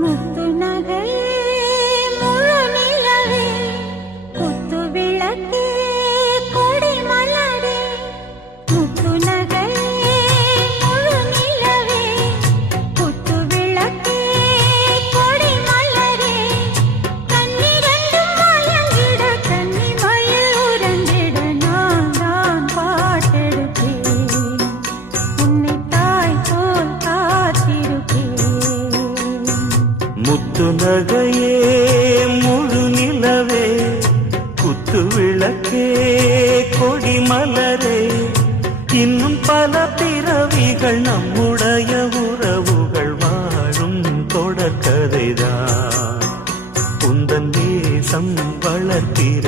முத்து நகையே முழு நிலவே குத்து விளக்கே கொடி மலரே முத்து நகையே முழு நிலவே குத்து விளக்கே கொடி மலரே கண்ணிரண்டும் மயங்கிட கன்னி மயில் உறங்கிட நான் தான் பாட்டெடுப்பேன் உன்னை தாய் போல் காத்திருப்பேன் முத்து நகையே முழு நிலவே குத்து விளக்கே கொடி மலரே இன்னும் பல பிறவிகள் நம்முடைய உறவுகள் வாழும் தொடர்கதைதான் உந்தன் தேசம் வளர்த்திர